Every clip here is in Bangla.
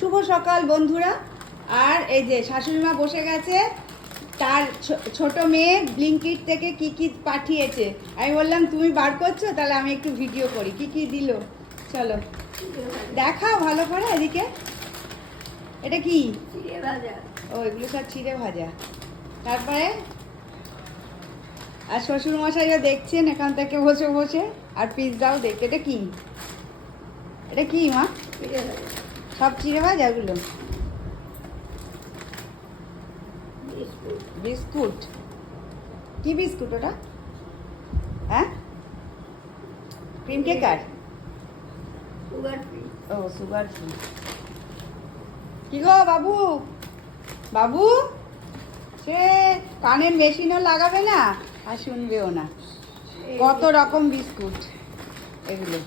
শুভ সকাল বন্ধুরা। আর এই যে শাশুড়ি মা বসে গেছে, তার ছোট মেয়ে ব্লিঙ্কিট থেকে কি কি পাঠিয়েছে। আমি বললাম তুমি বার করছো, তাহলে আমি একটু ভিডিও করি। কি কি দিল চলো দেখাও ভালো করে। এদিকে এটা কি? ও, এগুলো সব চিড়ে ভাজা। তারপরে আর শ্বশুর মশাইও দেখছেন এখান থেকে বসে বসে, আর পিৎজাও দেখতে। এটা কি? এটা কি মা? সব চিড়ে ভাজাগুলো বিস্কুট। কি বিস্কুট ওটা? হ্যাঁ, ক্রিম কেকার। ও, সুগার ফ্রি। কি গো বাবু, বাবু সে কানের মেশিনও লাগাবে না আর শুনবেও না। কত রকম বিস্কুট এগুলো।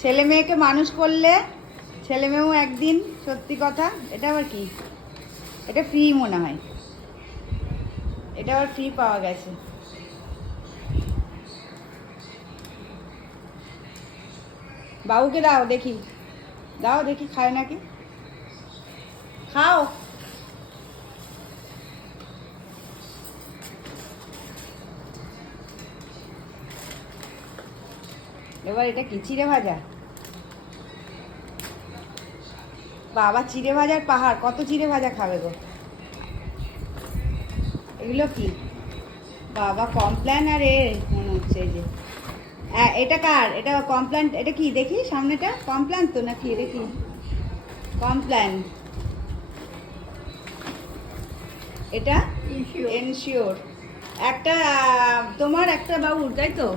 ছেলে মেয়েকে মানুষ করলে ছেলে মেয়েও একদিন, সত্যি কথা। এটা আবার কি? এটা ফ্রি মনে হয়, এটা আবার ফ্রি পাওয়া গেছে। বাবুকে দাও দেখি, দাও দেখি খায় নাকি। খাও। এবার এটা কি? চিড়ে ভাজা। বাবা, চিড়ে ভাজার পাহাড়। কত চিড়ে ভাজা খাবে গো? এগুলো কি বাবা? কমপ্ল্যান। আর এ মনে হচ্ছে এই যে এটা কার? এটা কমপ্ল্যান। এটা কি দেখি সামনেটা? কমপ্ল্যান তো নাকি? এটা কি? কমপ্ল্যান। এটা এনশিওর। একটা তোমার, একটা বাবুর, তাই তো?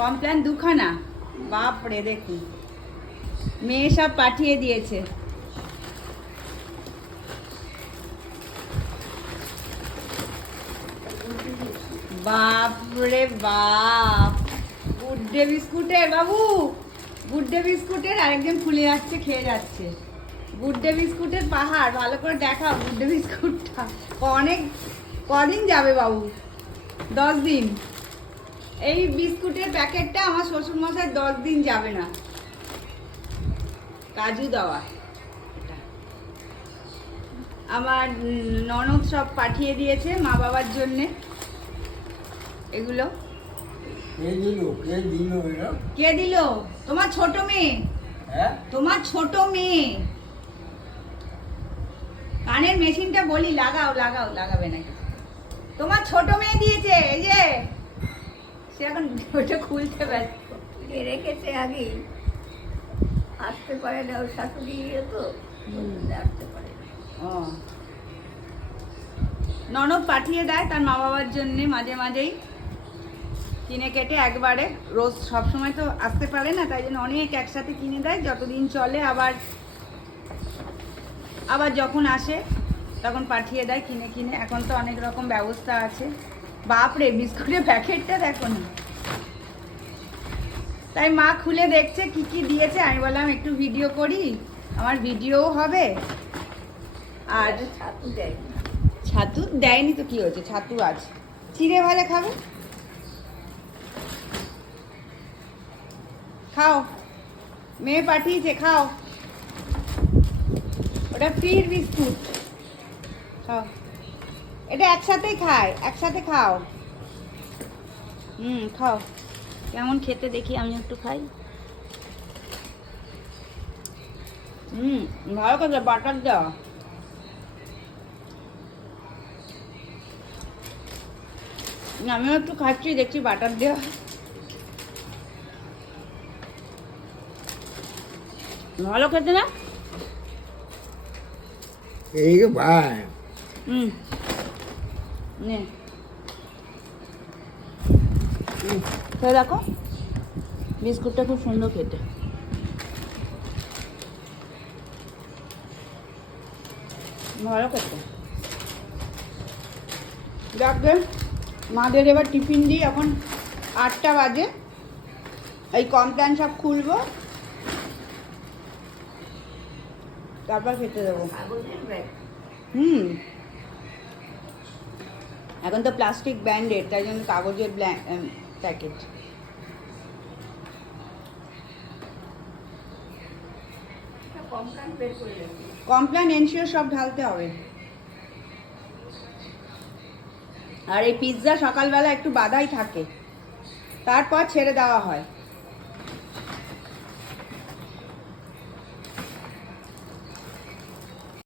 কমপ্ল্যান দুখানা। বাপরে, দেখুন মেয়ে সব পাঠিয়ে দিয়েছে। বাপরে বাপ, গুড্ডে বিস্কুটের বাবু, গুড্ডে বিস্কুটের। আরেকজন খুলে যাচ্ছে, খেয়ে যাচ্ছে। গুড্ডে বিস্কুটের পাহাড়। ভালো করে দেখাও গুড্ডে বিস্কুটটা। অনেক কদিন যাবে বাবু? 10 দিন। এই বিস্কুটের প্যাকেটটা আমার শ্বশুরমশাই 10 দিন যাবে না। কাজু দেওয়া। আমার ননদ সব পাঠিয়ে দিয়েছে মা বাবার জন্যে এগুলো। কে দিল? তোমার ছোট মেয়ে। তোমার ছোট মেয়ে। কানের মেশিনটা বলি লাগাও, লাগাও। লাগাবে নাকি? তোমার ছোট মেয়ে দিয়েছে। এই যে সে এখন ওটা খুলতে ব্যস্ত। রেখেছে আগে, আসতে পারে না। ওর শাশুড়ি তো আসতে পারে না। ও, ননদ পাঠিয়ে দেয় তার মা বাবার জন্যে মাঝে মাঝেই কিনে কেটে একবারে। রোজ সব সময় তো আসতে পারে না, তাই জন্য অনেক একসাথে কিনে দেয়, যতদিন চলে। আবার যখন আসে তখন পাঠিয়ে দেয় কিনে কিনে। এখন তো অনেক রকম ব্যবস্থা আছে। বাপরে, বিস্কুটের প্যাকেটটা দেখো না। তাই মা খুলে দেখছে কি কি দিয়েছে। আমি বললাম একটু ভিডিও করি, আমার ভিডিও হবে। আর ছাতু দেয়নি। ছাতু দেয়নি তো কি হয়েছে? ছাতু আছে। চিড়ে ভাজা খাবে? খাও, মেয়ে পাঠিয়েছে, খাও। ওটা ফ্রির বিস্কুট। খাও, এটা একসাথেই খায়, একসাথে খাও। খাও। কেমন খেতে দেখি, আমি একটু খাই। ভালো করে বাটার দেওয়া। আমিও একটু খাচ্ছি, দেখছি বাটার দেওয়া। ভালো খেতে না? এই ভাই, নে তো দেখো, বিস্কুটটা খুব সুন্দর খেতে। ভালো খেতে। দেখবে মাদের এবার টিফিন দিই। এখন 8টা বাজে। এই কমপ্ল্যান সব খুলবো, তারপর খেতে দেবো। এখন তো প্লাস্টিক ব্যান্ডেড, তাই জন্য কাগজের প্যাকেট। কমপ্লেন বের করে রেখে। কমপ্ল্যান এনশিওর সব ঢালতে হবে। আর এই পিৎজা সকালবেলা একটু বাদাই থাকে, তারপর ছেড়ে দেওয়া হয়।